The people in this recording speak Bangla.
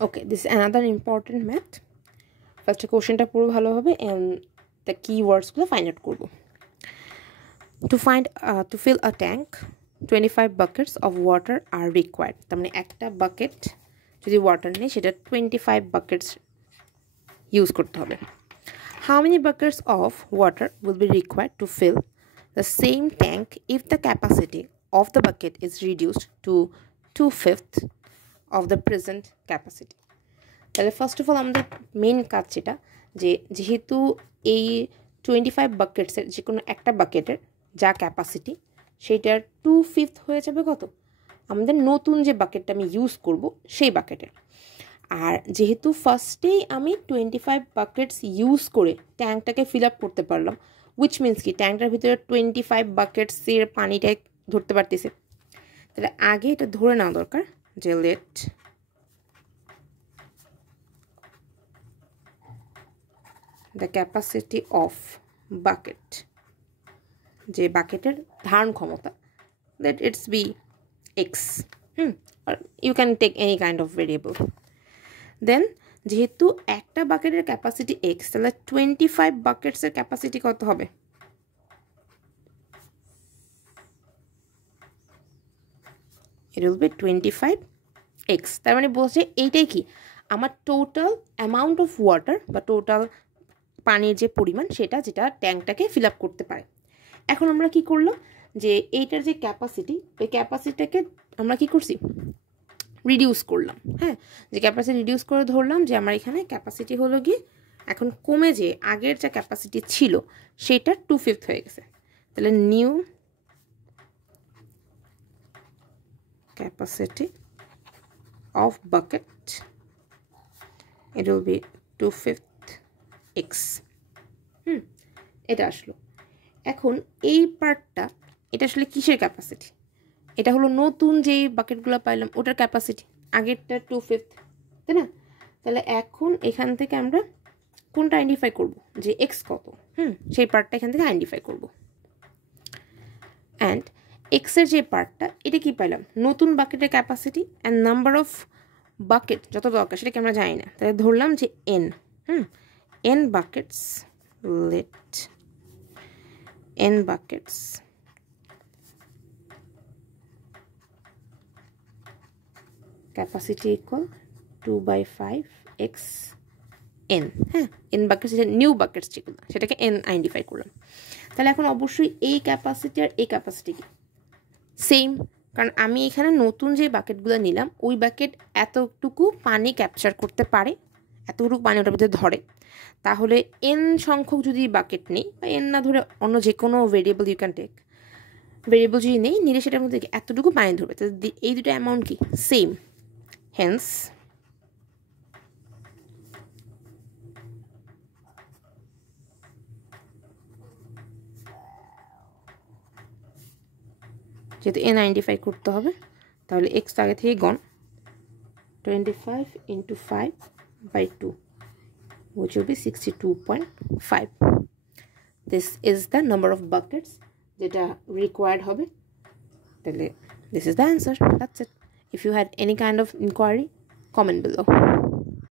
Okay, this is another important math. First কোশ্চেনটা পুরো ভালো হবে and the keywordsগুলো find out করব. To fill a tank 25 buckets of water are required. তার মানে একটা বাকেট যদি ওয়াটার নেই সেটা 25 buckets ইউজ করতে হবে. How many buckets of water will be required to fill the same tank if the capacity of the bucket is reduced to 2/5 of the present capacity? তাহলে ফার্স্ট অফ অল আমাদের মেইন কাজ যেটা যেহেতু এই 25 বাকেটসের যে কোনো একটা বাকেটের যা ক্যাপাসিটি সেইটার 2/5 হয়ে যাবে কত আমাদের নতুন যে বাকেটটা আমি ইউজ করব সেই বাকেটের। আর যেহেতু ফার্স্টেই আমি 25 বাকেটস ইউজ করে ট্যাঙ্কটাকে ফিল আপ করতে পারলাম, উইচ মিনস কি ট্যাঙ্কটার ভিতরে 25 বাকেটসের পানিটাই ধরতে পারতেছে, তাহলে আগে এটা ধরে নেওয়া দরকার যে late the capacity of bucket, যে বাকেটের ধারণ ক্ষমতা, let it be x, or you can take any kind of variable. Then যেহেতু একটা বাকেটের ক্যাপাসিটি x, তাহলে 25 বাকেটসের ক্যাপাসিটি কত হবে? It will be 25x. তার মানে বলছে এইটাই কি আমার টোটাল অ্যামাউন্ট অফ ওয়াটার বা টোটাল পানির যে পরিমাণ সেটা যেটা ট্যাঙ্কটাকে ফিল আপ করতে পারে। এখন আমরা কি করলাম যে এইটার যে ক্যাপাসিটি, ওই ক্যাপাসিটিটাকে আমরা কি করছি রিডিউস করলাম। হ্যাঁ, যে ক্যাপাসিটি রিডিউস করে ধরলাম যে আমার এখানে ক্যাপাসিটি হলো গিয়ে এখন কমে যে আগের যে ক্যাপাসিটি ছিল সেটা 2/5 হয়ে গেছে। তাহলে new capacity of bucket, it will be 2/5 x. এটা আসলো। এখন এই পার্টটা এটা আসলে কিসের ক্যাপাসিটি? এটা হলো নতুন যে বাকেটগুলো পাইলাম ওটার ক্যাপাসিটি, আগেরটা 2/5, তাই না? তাহলে এখন এখান থেকে আমরা কোনটা আইডেন্টিফাই করব যে এক্স কত, সেই পার্টটা এখান থেকে আইডেন্টিফাই করব। অ্যান্ড এক্সের যে পার্টটা এটা কি পাইলাম নতুন বাকেটের capacity and number of bucket যত দরকার সেটাকে আমরা জানি না, তাহলে ধরলাম যে N, N buckets, let N buckets capacity equal 2/5x n। হ্যাঁ, এন বাকেটস নিউ বাকেটস যেগুলো সেটাকে এন আইডেন্টিফাই করলাম। তাহলে এখন অবশ্যই এই ক্যাপাসিটি আর এই ক্যাপাসিটি কি সেম, কারণ আমি এখানে নতুন যে বাকেটগুলো নিলাম ওই বাকেট এতটুকু পানি ক্যাপচার করতে পারে, এতটুকু পানি ওটার মধ্যে ধরে। তাহলে এন সংখ্যক যদি বাকেট নেই বা এন না ধরে অন্য যে কোনো variable you can take, variable যদি নেই নিলে সেটার মধ্যে এতটুকু পানি ধরবে, তো এই দুটো অ্যামাউন্ট কি সেম। হেন্স যেহেতু এন আইডেন্টিফাই করতে হবে তাহলে এক্স আগে থেকে গণ 25 × 5/2 which will be 62.5. This is the number of buckets যেটা required হবে। তাহলে this is the answer. That's it. If you had any kind of inquiry, comment below.